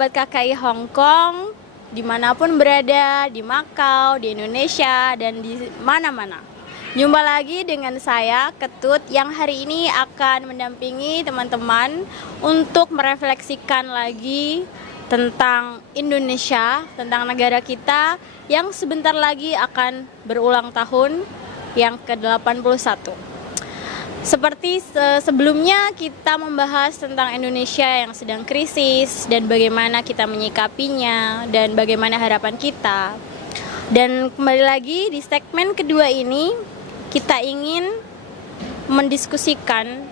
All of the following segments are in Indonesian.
sahabat KKI Hong Kong, dimanapun berada, di Makau, di Indonesia, dan di mana-mana. Jumpa lagi dengan saya, Ketut, yang hari ini akan mendampingi teman-teman untuk merefleksikan lagi tentang Indonesia, tentang negara kita yang sebentar lagi akan berulang tahun yang ke-81. Seperti sebelumnya kita membahas tentang Indonesia yang sedang krisis dan bagaimana kita menyikapinya dan bagaimana harapan kita. Dan kembali lagi di segmen kedua ini kita ingin mendiskusikan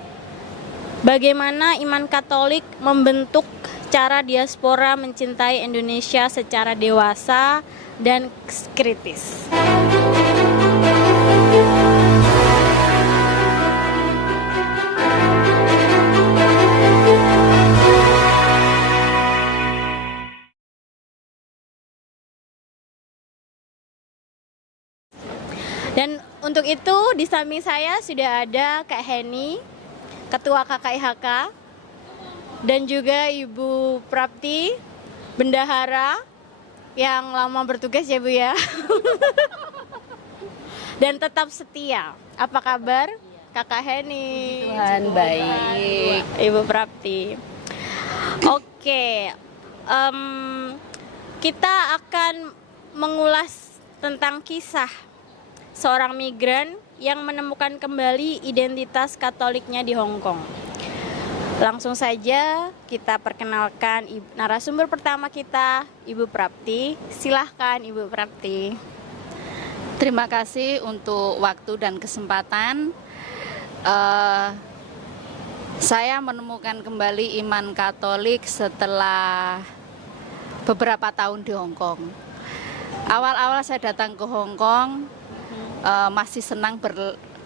bagaimana iman Katolik membentuk cara diaspora mencintai Indonesia secara dewasa dan kritis. Dan untuk itu di samping saya sudah ada Kak Heni, Ketua KKIHK, dan juga Ibu Prapti, Bendahara yang lama bertugas ya Bu ya. Dan tetap setia. Apa kabar Kakak Heni? Tuhan baik. Ibu Prapti. Oke, kita akan mengulas tentang kisah seorang migran yang menemukan kembali identitas Katoliknya di Hong Kong. Langsung saja kita perkenalkan narasumber pertama kita, Ibu Prapti. Silahkan Ibu Prapti. Terima kasih untuk waktu dan kesempatan. Saya menemukan kembali iman Katolik setelah beberapa tahun di Hong Kong. Awal-awal saya datang ke Hong Kong, masih senang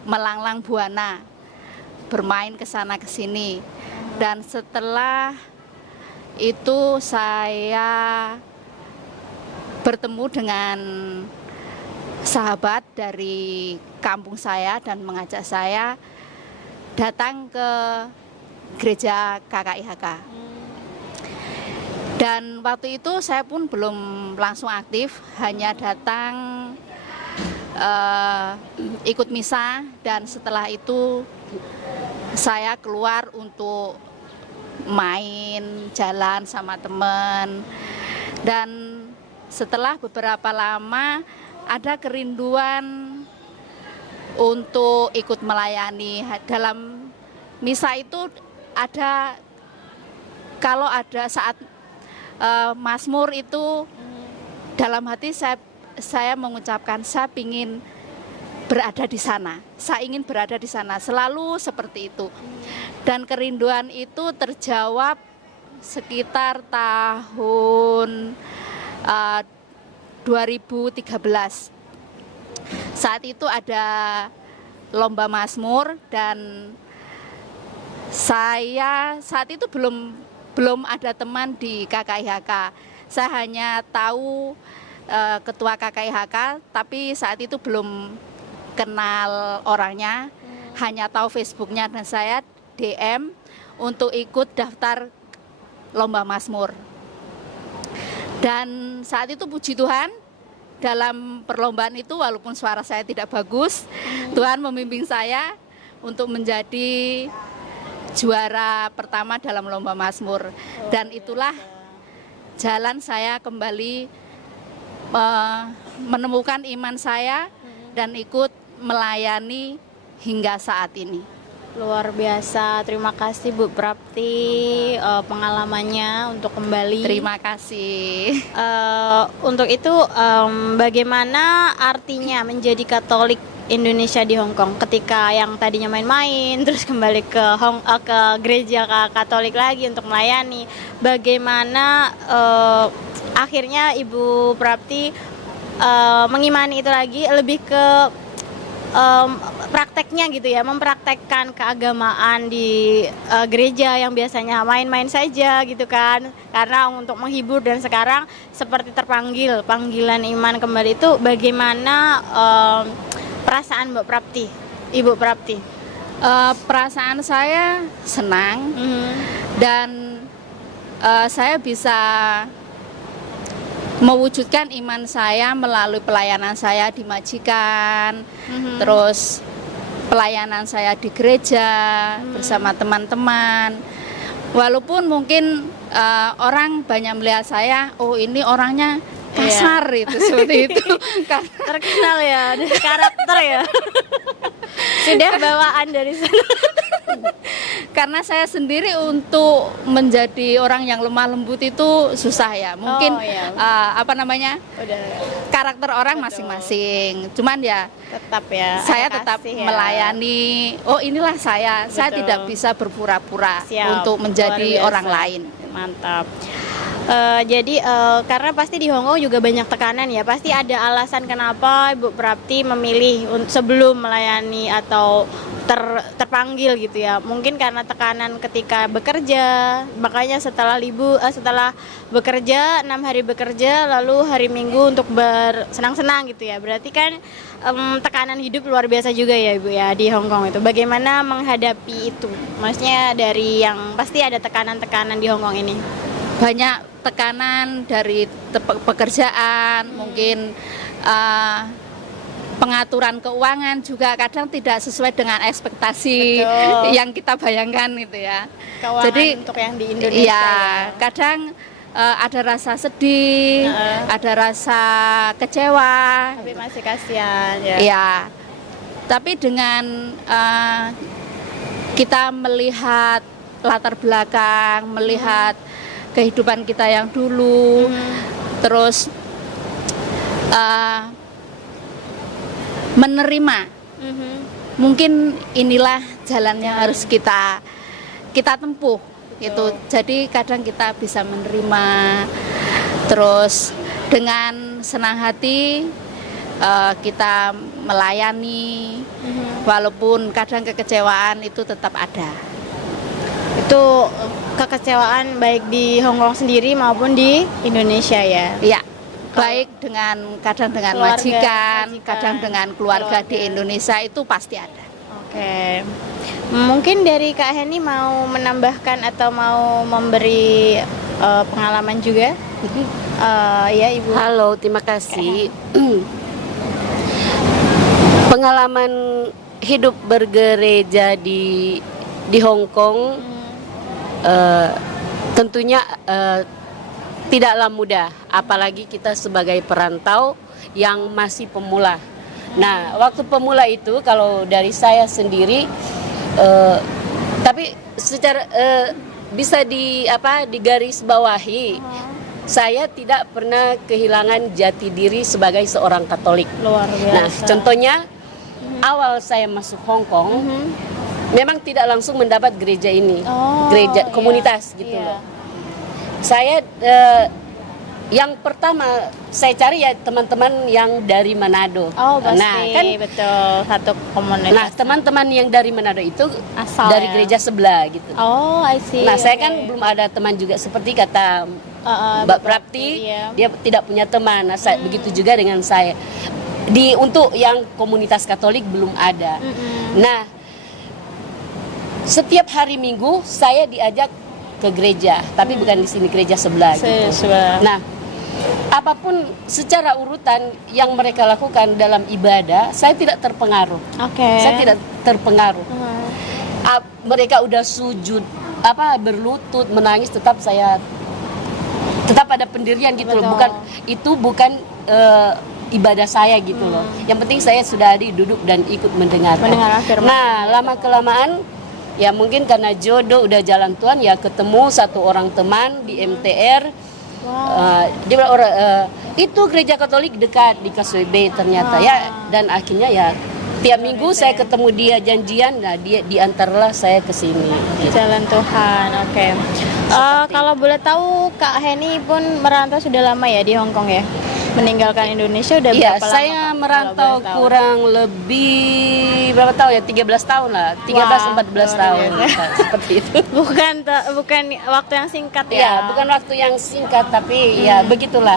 melanglang buana, bermain ke sana ke sini. Dan setelah itu saya bertemu dengan sahabat dari kampung saya dan mengajak saya datang ke gereja KKIHK. Dan waktu itu saya pun belum langsung aktif, hanya datang ikut misa, dan setelah itu saya keluar untuk main, jalan sama teman. Dan setelah beberapa lama ada kerinduan untuk ikut melayani. Dalam misa itu ada, kalau ada saat Mazmur itu dalam hati saya mengucapkan saya ingin berada di sana. Saya ingin berada di sana, selalu seperti itu. Dan kerinduan itu terjawab sekitar tahun 2013. Saat itu ada lomba Mazmur dan saya saat itu belum ada teman di KKIHK. Saya hanya tahu ketua KKIHK, tapi saat itu belum kenal orangnya, hanya tahu Facebooknya, dan saya DM untuk ikut daftar lomba Mazmur. Dan saat itu puji Tuhan, dalam perlombaan itu walaupun suara saya tidak bagus, Tuhan membimbing saya untuk menjadi juara pertama dalam lomba Mazmur. Dan itulah jalan saya kembali menemukan iman saya dan ikut melayani hingga saat ini. Luar biasa, terima kasih Bu Prapti pengalamannya untuk kembali. Terima kasih. Untuk itu bagaimana artinya menjadi Katolik Indonesia di Hong Kong ketika yang tadinya main-main terus kembali ke gereja Katolik lagi untuk melayani. Bagaimana akhirnya Ibu Prapti mengimani itu lagi, lebih ke prakteknya gitu ya, mempraktekkan keagamaan di gereja yang biasanya main-main saja gitu kan, karena untuk menghibur. Dan sekarang seperti terpanggil, panggilan iman kembali. Itu bagaimana perasaan Mbak Prapti, Ibu Prapti? Perasaan saya senang dan saya bisa mewujudkan iman saya melalui pelayanan saya di majikan, terus pelayanan saya di gereja bersama teman-teman. Walaupun mungkin orang banyak melihat saya, oh ini orangnya kasar itu seperti itu. Terkenal ya, ada karakter ya. Sudah bawaan dari sana. Karena saya sendiri untuk menjadi orang yang lemah lembut itu susah ya. Mungkin apa namanya? Karakter orang masing-masing. Cuman ya Tetap ya. saya ada tetap kasih ya. melayani. Oh, inilah saya. Saya Betul. tidak bisa berpura-pura Siap, untuk menjadi luar biasa. orang lain. Mantap. Jadi karena pasti di Hong Kong juga banyak tekanan ya. Pasti ada alasan kenapa Ibu Prapti memilih sebelum melayani atau terpanggil gitu ya. Mungkin karena tekanan ketika bekerja. Makanya setelah bekerja 6 hari bekerja, lalu hari Minggu untuk bersenang-senang gitu ya. Berarti kan tekanan hidup luar biasa juga ya Ibu ya di Hong Kong itu. Bagaimana menghadapi itu? Maksudnya dari yang pasti ada tekanan-tekanan di Hong Kong ini. Banyak tekanan dari pekerjaan, mungkin pengaturan keuangan juga kadang tidak sesuai dengan ekspektasi Betul. yang kita bayangkan gitu ya. Keuangan Jadi untuk yang di Indonesia iya, ya. kadang ada rasa sedih, ada rasa kecewa. Tapi masih kasihan ya. Ya, tapi dengan kita melihat latar belakang, melihat kehidupan kita yang dulu, terus menerima. Mungkin inilah jalan yang harus kita tempuh. Itu jadi kadang kita bisa menerima, terus dengan senang hati kita melayani, walaupun kadang kekecewaan itu tetap ada. Itu kekecewaan baik di Hong Kong sendiri maupun di Indonesia ya. Iya, baik kadang dengan majikan, kadang dengan keluarga di Indonesia itu pasti ada. Oke. Mungkin dari Kak Heni mau menambahkan atau mau memberi pengalaman juga? Ya Ibu. Halo, terima kasih. Pengalaman hidup bergereja di Hong Kong tentunya tidaklah mudah, apalagi kita sebagai perantau yang masih pemula. Nah, waktu pemula itu kalau dari saya sendiri, tapi secara bisa digaris bawahi, saya tidak pernah kehilangan jati diri sebagai seorang Katolik. Luar biasa. Nah, contohnya awal saya masuk Hong Kong, memang tidak langsung mendapat gereja ini, gereja komunitas gitu loh. Saya yang pertama saya cari ya teman-teman yang dari Manado. Oh, pasti. Nah, kan betul, satu komunitas. Nah, teman-teman yang dari Manado itu Asal dari ya? gereja sebelah gitu. Oh, I see. Nah, saya kan belum ada teman juga seperti kata Mbak Prapti, iya. dia tidak punya teman. Nah, begitu juga dengan saya. Untuk yang komunitas Katolik belum ada. Nah, setiap hari Minggu saya diajak ke gereja, tapi bukan di sini, gereja sebelah gitu. Nah, apapun secara urutan yang mereka lakukan dalam ibadah, saya tidak terpengaruh. Saya tidak terpengaruh. Mereka udah sujud, berlutut, menangis, tetap ada pendirian gitu loh. Bukan ibadah saya gitu loh. Yang penting saya sudah duduk dan ikut mendengarkan. Nah, lama kelamaan ya mungkin karena jodoh udah jalan Tuhan ya ketemu satu orang teman di MTR. Dia bilang itu gereja Katolik dekat di KSWB ternyata ya, dan akhirnya ya tiap minggu saya ketemu dia janjian, nah dia diantarlah saya ke sini. Jalan Tuhan, oke. Kalau boleh tahu Kak Heni pun merantau sudah lama ya di Hong Kong ya? Meninggalkan Indonesia udah berapa lama? Saya merantau kurang lebih berapa tahun ya? 13 tahun lah. 13-14 tahun. Seperti itu. Bukan waktu yang singkat ya. Iya, bukan waktu yang singkat tapi ya begitulah.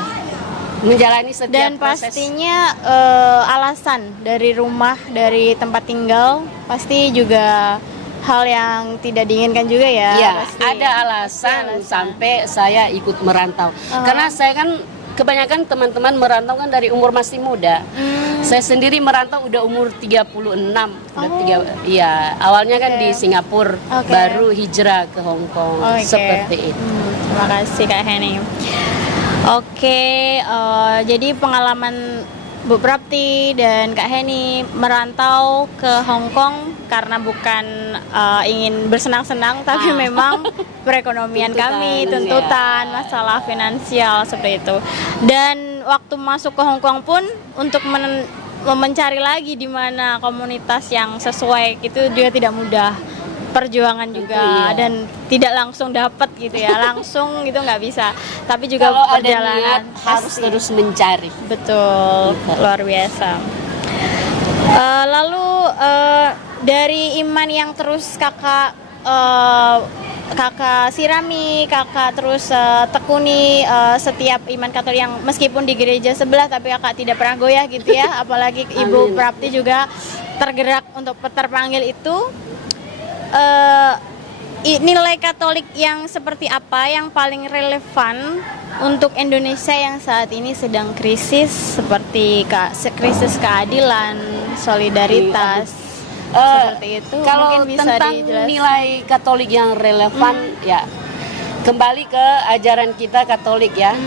Menjalani setiap Dan proses. pastinya alasan dari rumah, dari tempat tinggal pasti juga hal yang tidak diinginkan juga ya. Iya, pasti. ada alasan sampai saya ikut merantau. Karena saya kan kebanyakan teman-teman merantau kan dari umur masih muda. Saya sendiri merantau udah umur 36. Iya, awalnya kan di Singapura, baru hijrah ke Hong Kong. Seperti itu. Terima kasih Kak Heni. Oke, jadi pengalaman Bu Prapti dan Kak Heni merantau ke Hong Kong karena bukan ingin bersenang-senang, tapi memang perekonomian kami, tuntutan, masalah finansial seperti itu. Dan waktu masuk ke Hong Kong pun untuk mencari lagi di mana komunitas yang sesuai itu juga tidak mudah. Perjuangan juga dan tidak langsung dapat gitu ya, langsung gitu nggak bisa, tapi juga kalau perjalanan ada niat, harus terus mencari. Betul, luar biasa. Lalu dari iman yang terus kakak sirami, kakak terus tekuni setiap iman Katolik yang meskipun di gereja sebelah tapi kakak tidak pernah goyah gitu ya, apalagi Ibu Prapti juga tergerak untuk terpanggil itu. Nilai Katolik yang seperti apa yang paling relevan untuk Indonesia yang saat ini sedang krisis, seperti krisis keadilan, solidaritas, seperti itu? Kalau mungkin bisa tentang dijelaskan. nilai Katolik yang relevan, ya kembali ke ajaran kita Katolik ya.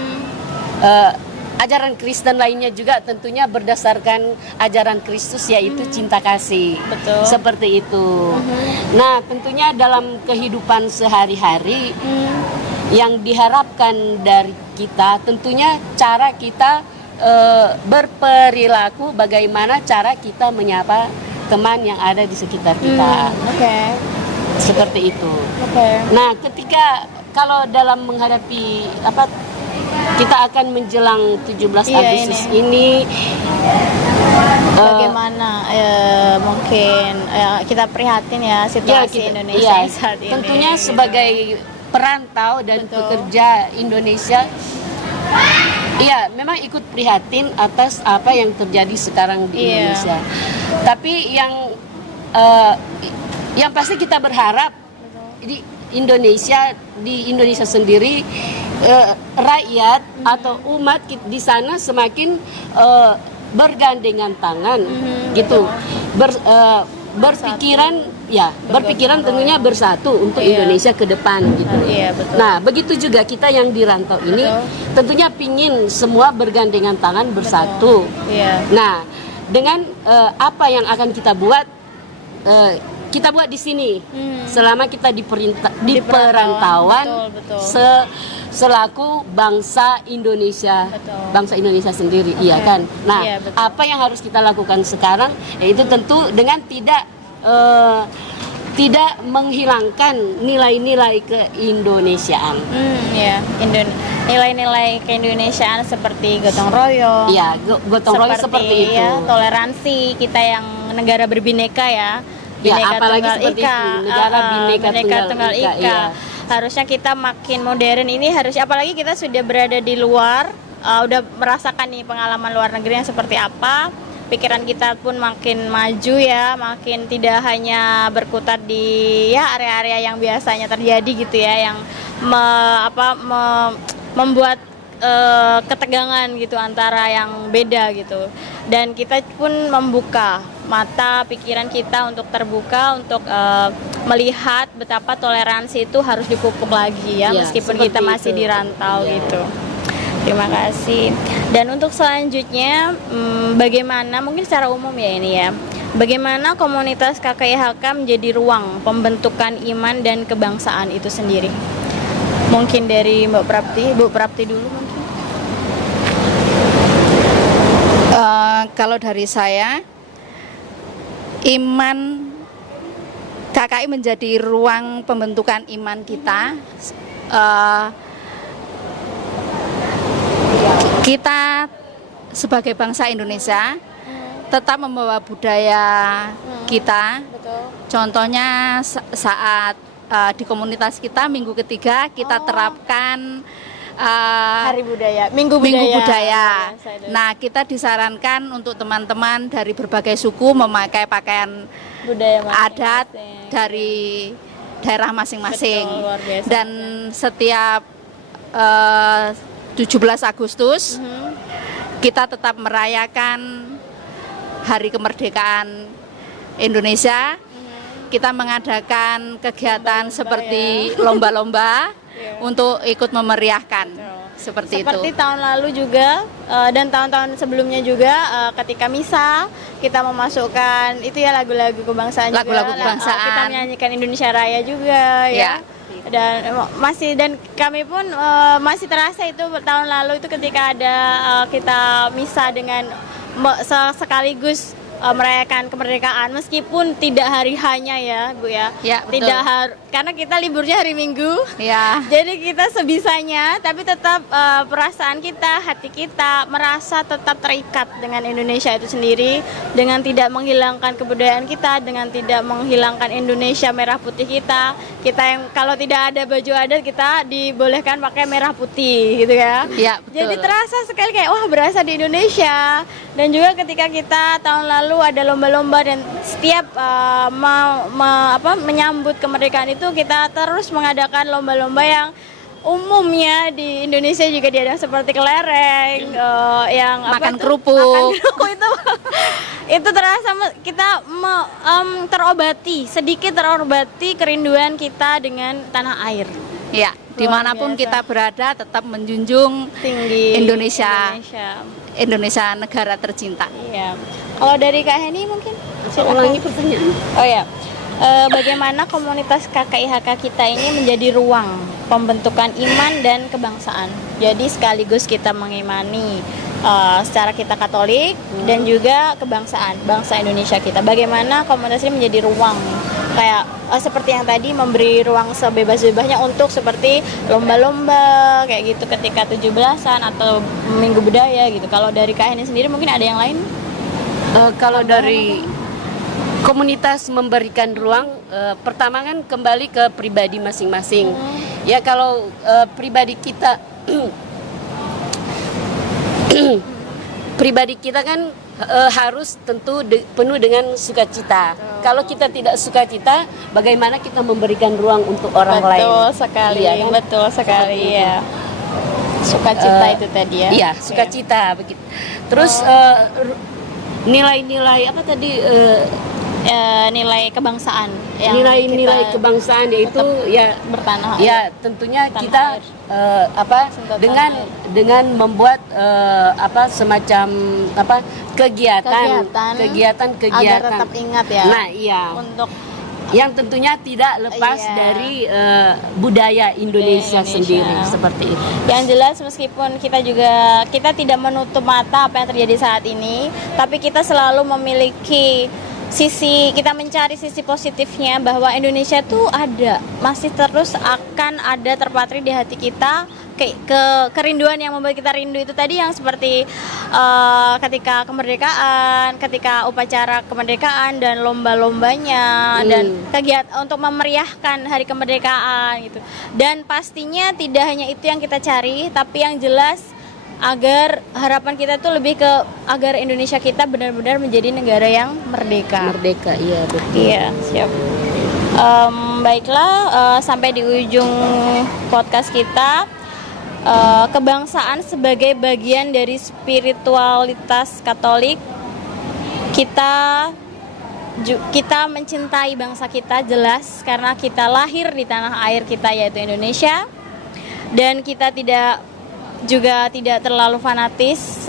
Ajaran Kristen lainnya juga tentunya berdasarkan ajaran Kristus, yaitu cinta kasih. Betul. Seperti itu. Nah, tentunya dalam kehidupan sehari-hari yang diharapkan dari kita, tentunya cara kita berperilaku, bagaimana cara kita menyapa teman yang ada di sekitar kita. Seperti itu. Nah, ketika kalau dalam menghadapi kita akan menjelang 17 Agustus ini, bagaimana mungkin kita prihatin ya situasi Indonesia saat ini. Tentunya sebagai perantau dan pekerja Indonesia, iya memang ikut prihatin atas apa yang terjadi sekarang di Indonesia. Tapi yang pasti kita berharap di Indonesia sendiri, rakyat atau umat di sana semakin bergandengan tangan gitu, berpikiran berpikiran tentunya bersatu untuk Indonesia ke depan gitu. Nah, begitu juga kita yang di rantau ini tentunya pingin semua bergandengan tangan bersatu. Nah, dengan apa yang akan kita buat, kita buat di sini selama kita di perantauan selaku bangsa Indonesia, bangsa Indonesia sendiri, iya kan. Nah, apa yang harus kita lakukan sekarang, yaitu tentu dengan tidak menghilangkan nilai-nilai keindonesiaan. Nilai-nilai keindonesiaan seperti gotong royong. Iya, gotong royong seperti itu. Toleransi kita yang negara berbineka ya. Bineka Apalagi Tunggal seperti Ika, itu, negara Bineka Tunggal Ika. Iya. Harusnya kita makin modern ini, apalagi kita sudah berada di luar, udah merasakan nih pengalaman luar negeri yang seperti apa. Pikiran kita pun makin maju ya, makin tidak hanya berkutat di area-area yang biasanya terjadi gitu ya, yang membuat ketegangan gitu antara yang beda gitu. Dan kita pun membuka mata pikiran kita untuk terbuka untuk melihat betapa toleransi itu harus dipupuk lagi ya, meskipun kita masih di rantau gitu. Terima kasih. Dan untuk selanjutnya, bagaimana mungkin secara umum ya ini ya, bagaimana komunitas KKIHK menjadi ruang pembentukan iman dan kebangsaan itu sendiri? Mungkin dari Bu Prapti dulu mungkin. Kalau dari saya, iman KKI menjadi ruang pembentukan iman kita. Kita sebagai bangsa Indonesia tetap membawa budaya kita. Contohnya saat di komunitas kita minggu ketiga kita terapkan Hari budaya, Minggu Minggu budaya. Budaya. Luar biasa itu. Nah, kita disarankan untuk teman-teman dari berbagai suku memakai pakaian Budaya adat masing-masing. dari daerah masing-masing. Betul, luar biasa. Dan setiap 17 Agustus Mhm. kita tetap merayakan Hari Kemerdekaan Indonesia. Kita mengadakan kegiatan Lomba-lomba seperti lomba-lomba Iya. untuk ikut memeriahkan. Seperti Seperti itu. tahun lalu juga dan tahun-tahun sebelumnya juga ketika misa kita memasukkan itu ya lagu-lagu kebangsaan Lagu-lagu juga. kebangsaan. Kita menyanyikan Indonesia Raya juga ya. Dan kami pun masih terasa itu tahun lalu itu ketika ada kita misa dengan sekaligus merayakan kemerdekaan meskipun tidak hari hanya ya Bu ya. Ya, betul. Tidak karena kita liburnya hari Minggu. Ya. Jadi kita sebisanya, tapi tetap perasaan kita, hati kita merasa tetap terikat dengan Indonesia itu sendiri, dengan tidak menghilangkan kebudayaan kita, dengan tidak menghilangkan Indonesia merah putih kita. Kita yang kalau tidak ada baju adat kita dibolehkan pakai merah putih gitu ya. Ya, betul. Jadi terasa sekali kayak wah berasa di Indonesia. Dan juga ketika kita tahun lalu ada lomba-lomba dan setiap menyambut kemerdekaan itu kita terus mengadakan lomba-lomba yang umumnya di Indonesia juga diadakan seperti kelereng, yang Makan itu? kerupuk. Makan kerupuk itu terasa kita sedikit terobati kerinduan kita dengan tanah air. Ya, dimanapun biasa. kita berada tetap menjunjung Tinggi Indonesia. Indonesia negara tercinta. Iya. Kalau dari Kak Heni mungkin Ulangi pertanyaan. Oh ya, bagaimana komunitas KKIHK kita ini menjadi ruang pembentukan iman dan kebangsaan. Jadi sekaligus kita mengimani secara kita Katolik dan juga kebangsaan, bangsa Indonesia kita. Bagaimana komunitas ini menjadi ruang kayak seperti yang tadi memberi ruang sebebas-bebasnya untuk seperti lomba-lomba kayak gitu ketika 17-an atau Minggu Budaya gitu. Kalau dari Kak Heni sendiri mungkin ada yang lain? Kalau dari komunitas memberikan ruang, pertama kan kembali ke pribadi masing-masing. Ya kalau pribadi kita pribadi kita kan harus tentu penuh dengan sukacita. Kalau kita tidak sukacita, bagaimana kita memberikan ruang untuk orang lain? Betul sekali, Iya, kan? betul sekali Seperti itu. ya. Sukacita itu tadi ya. Iya, sukacita begitu. Terus nilai-nilai apa tadi? Nilai kebangsaan yang Nilai-nilai kita kebangsaan yaitu ya bertanah ya air. tentunya Tanah kita air. Cinta dengan tanah air. dengan membuat semacam kegiatan agar tetap ingat ya. Nah iya Untuk yang tentunya tidak lepas Iya. dari budaya Indonesia Indonesia. sendiri seperti itu. yang jelas meskipun kita tidak menutup mata apa yang terjadi saat ini, tapi kita selalu memiliki kita mencari sisi positifnya bahwa Indonesia tuh masih terus akan ada terpatri di hati kita kerinduan yang membuat kita rindu itu tadi yang seperti ketika kemerdekaan, ketika upacara kemerdekaan dan lomba-lombanya dan kegiatan untuk memeriahkan hari kemerdekaan gitu. Dan pastinya tidak hanya itu yang kita cari, tapi yang jelas agar harapan kita tuh lebih ke agar Indonesia kita benar-benar menjadi negara yang merdeka. Merdeka, iya betul. Iya, siap. Baiklah, sampai di ujung podcast kita. Kebangsaan sebagai bagian dari spiritualitas Katolik, kita mencintai bangsa kita jelas karena kita lahir di tanah air kita yaitu Indonesia, dan kita tidak terlalu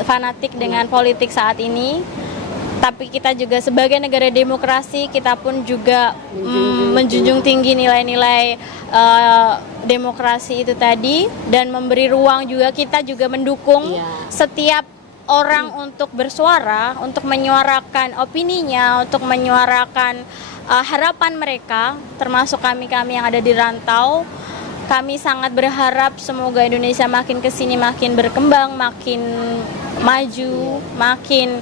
fanatik dengan politik saat ini. Tapi kita juga sebagai negara demokrasi, kita pun juga menjunjung tinggi nilai-nilai demokrasi itu tadi, dan memberi ruang juga, kita juga mendukung setiap orang untuk bersuara, untuk menyuarakan opininya, untuk menyuarakan harapan mereka, termasuk kami-kami yang ada di rantau. Kami sangat berharap semoga Indonesia makin kesini makin berkembang, makin maju, makin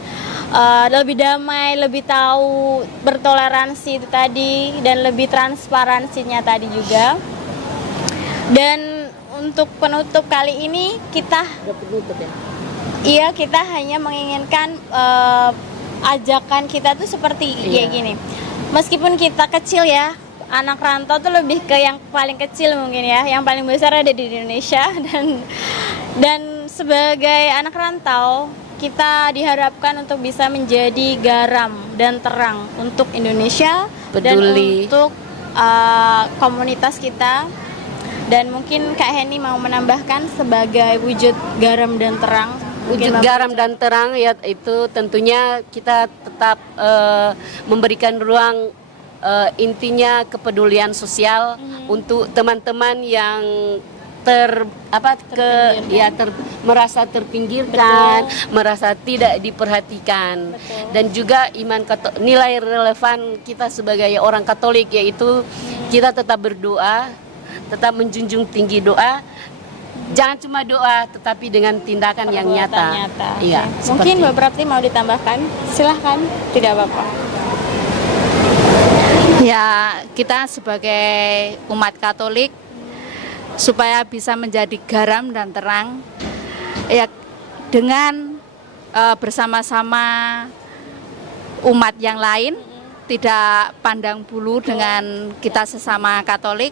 lebih damai, lebih tahu bertoleransi itu tadi, dan lebih transparansinya tadi juga. Dan untuk penutup kali ini kita iya kita hanya menginginkan ajakan kita tuh seperti kayak gini. Meskipun kita kecil ya, anak rantau tuh lebih ke yang paling kecil mungkin ya, yang paling besar ada di Indonesia dan sebagai anak rantau kita diharapkan untuk bisa menjadi garam dan terang untuk Indonesia Peduli. dan untuk komunitas kita. Dan mungkin Kak Heni mau menambahkan sebagai wujud garam dan terang. Wujud garam dan terang ya itu tentunya kita tetap memberikan ruang intinya kepedulian sosial untuk teman-teman yang merasa terpinggirkan, merasa tidak diperhatikan. Dan juga nilai relevan kita sebagai orang Katolik yaitu kita tetap berdoa, tetap menjunjung tinggi doa. Jangan cuma doa tetapi dengan tindakan yang nyata. Iya, mungkin beberapa mau ditambahkan. Silahkan, tidak apa-apa. Ya, kita sebagai umat Katolik supaya bisa menjadi garam dan terang ya dengan bersama-sama umat yang lain, tidak pandang bulu dengan kita sesama Katolik,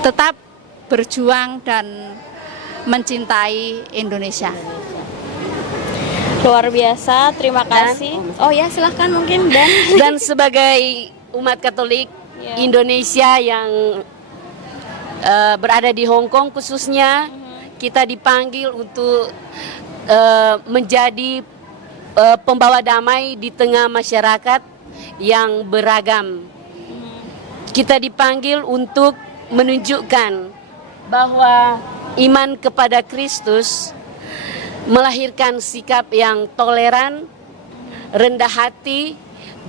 tetap berjuang dan mencintai Indonesia. Luar biasa, terima kasih. Oh ya, silahkan mungkin. Dan sebagai umat Katolik Indonesia yang berada di Hong Kong khususnya, kita dipanggil untuk menjadi pembawa damai di tengah masyarakat yang beragam. Kita dipanggil untuk menunjukkan bahwa iman kepada Kristus melahirkan sikap yang toleran, rendah hati,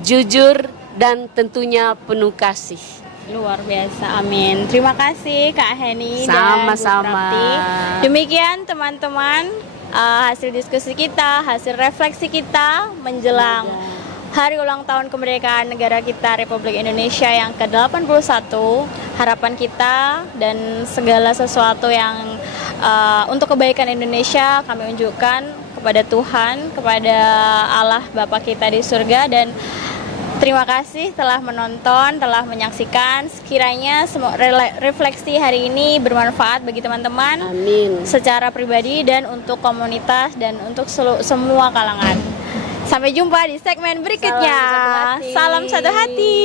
jujur, dan tentunya penuh kasih. Luar biasa, amin. Terima kasih Kak Heni Sama-sama. dan Bu Prapti. Demikian teman-teman hasil diskusi kita, hasil refleksi kita menjelang Hari Ulang Tahun Kemerdekaan Negara kita Republik Indonesia yang ke-81. Harapan kita dan segala sesuatu yang untuk kebaikan Indonesia kami unjukkan kepada Tuhan, kepada Allah Bapa kita di surga. Dan terima kasih telah menonton, telah menyaksikan. Sekiranya semua refleksi hari ini bermanfaat bagi teman-teman. Amin. Secara pribadi dan untuk komunitas dan untuk semua kalangan. Sampai jumpa di segmen berikutnya. Salam satu hati. Salam satu hati.